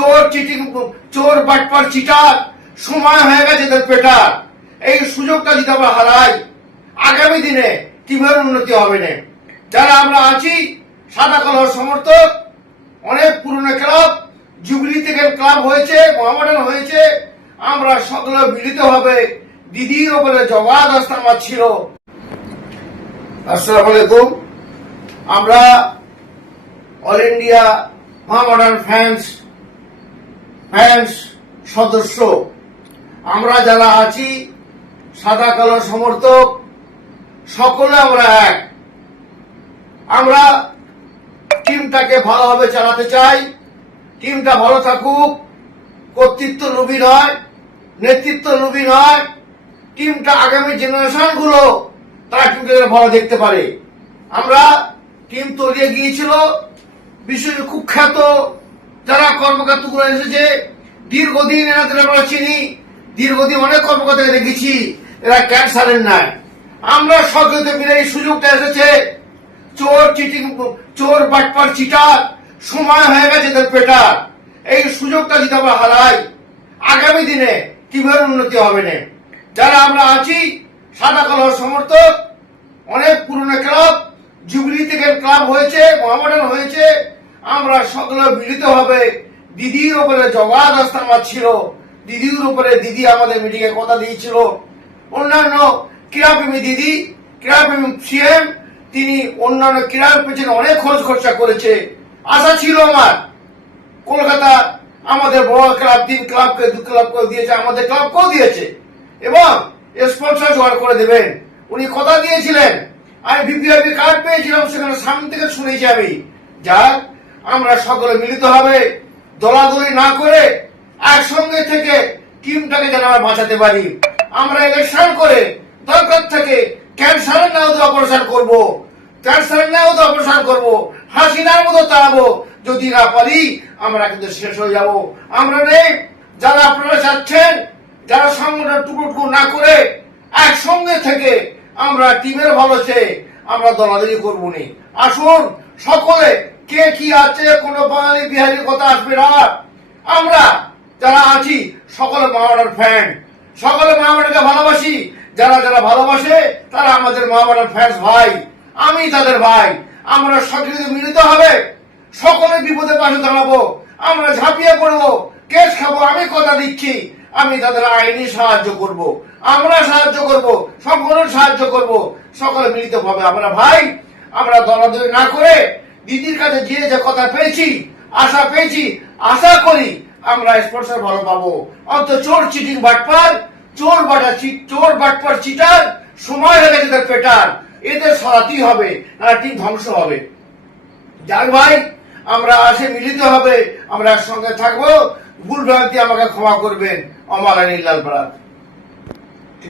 চোর চিটিং, চোর বাটপার চিটার। সময় হয়ে গেছে তার পেটার। এই সুযোগটা যদি আমরা হারাই, আগামী দিনে টিমের উন্নতি হবে না? যারা আমরা আছি, সাদা কালোর সমর্থক, অনেক পুরনো ক্লাব, জুবলি থেকে ক্লাব হয়েছে মোহামেডান হয়েছে, আমরা সকলে মিলিত হবে। দিদির ওপরে জবাদ আমার ছিল। আসসালামু আলাইকুম। আমরা all India Mohammedan fans fans সদস্য। আমরা যারা আছি, সাদা কালো সমর্থক, সকলে আমরা এক। আমরা টিমটাকে ভালোভাবে চালাতে চাই। টিমটা ভালো থাকুক, কর্তৃত্ব লোভী নয়, নেতৃত্ব লোভী নয়। টিমটা আগামী জেনারেশনগুলো তারা টিমটাকে ভালো দেখতে পারে। আমরা টিম তৈরি গিয়েছিল, বিশেষ কুখ্যাত যারা কর্মকর্তাগুলো এসেছে, দীর্ঘদিন এনাদের আমরা চিনি, দীর্ঘদিন অনেক কর্মকর্তাকে দেখেছি, এরা ক্যান্সারের নাই। আমরা সকলে মিলে এই সুযোগটা এসেছে, চোর চিটিং, চোর বাটপার চিটার, সময় হয়ে গেছে এদের পেটার। এই সুযোগটা যদি আমরা হারাই, আগামী দিনে টিমের উন্নতি হবে না? যারা আমরা আছি, সাদা কালোর সমর্থক, অনেক পুরনো ক্লাব, জুবলি থেকে ক্লাব হয়েছে মোহামেডান হয়েছে আমরা সকলে মিলিত হবে। দিদির উপরে জবাদ আস্থা আমার ছিল। দিদির উপরে দিদি আমাদের মিটিং এ কথা দিয়েছিল। অন্যান্য ক্রীড়াপ্রেমী দিদি, ক্রীড়াপ্রেমী সিএম, তিনি অন্যান্য ক্রীড়ার পেছনে অনেক খরচ খরচা করেছে। আশা ছিল আমার, কলকাতা আমাদের বড় ক্লাব, তিন ক্লাবকে, দু ক্লাবকে দিয়েছে, আমাদের ক্লাবকেও দিয়েছে। এবং স্পন্সর জোগাড় করে দেবেন। উনি কথা দিয়েছিলেন, আমি বিপিআইপি কার্ড পেয়েছিলাম, সেখানে সামনে থেকে শুনেছি আমি। যাক আমরা সকলে মিলিত হবে, দলাদলি না করে একসঙ্গে থেকে টিমটাকে যেন আমরা বাঁচাতে পারি। আমরা ইলেকশন করে দরকার থেকে ক্যান্সারের নাও তো অপারেশন করব ক্যান্সারের নাও তো অপারেশন করব, হাসিনার মতো তাড়াবো, যদি না পারি আমরা কিন্তু শেষ হয়ে যাব। আমরা নেই, যারা আপনারা চাচ্ছেন, যারা সংগঠন টুকরো না করে একসঙ্গে থেকে আমরা টিমের ভালো চেয়ে আমরা দলাদলি করব নি। আসুন, সকলে কে কি আছে, কোনো বাঙালি বিহারির কথা আসবে না। আমরা যারা আছি, সকলে মহামারার ফ্যান সকলে মহামারাকে ভালোবাসি। যারা যারা ভালোবাসে, তারা আমাদের মহামারার ফ্যান্স ভাই। আমি তাদের ভাই। আমরা সকলে মিলিত হবে। সকলে বিপদে পাশে দাঁড়াবো। আমরা ঝাঁপিয়ে পড়ব। কেস খাব, আমি কথা দিচ্ছি। আমি তাদের আইনি সাহায্য করব। আমরা সাহায্য করব। সংগঠন সাহায্য করব। সকলে মিলিত হবে আমরা ভাই, আমরা দলাদলি না করে দিদির কাছে গিয়ে যে কথা পেয়েছি, আশা পেয়েছি, আশা করি আমরা স্পন্সর ভালো পাবো। অন্ত চোর চিটিং বাটপার, চোর বাটা চোর বাটপার চিটার সময় হয়ে গেছে তার পেটার। এদের সরাতেই হবে না টিম ধ্বংস হবে। যাক ভাই, আমরা আসে মিলিত হবে, আমরা একসঙ্গে থাকব। ভুল ভ্রান্তি আমাকে ক্ষমা করবেন, অমালানী লাল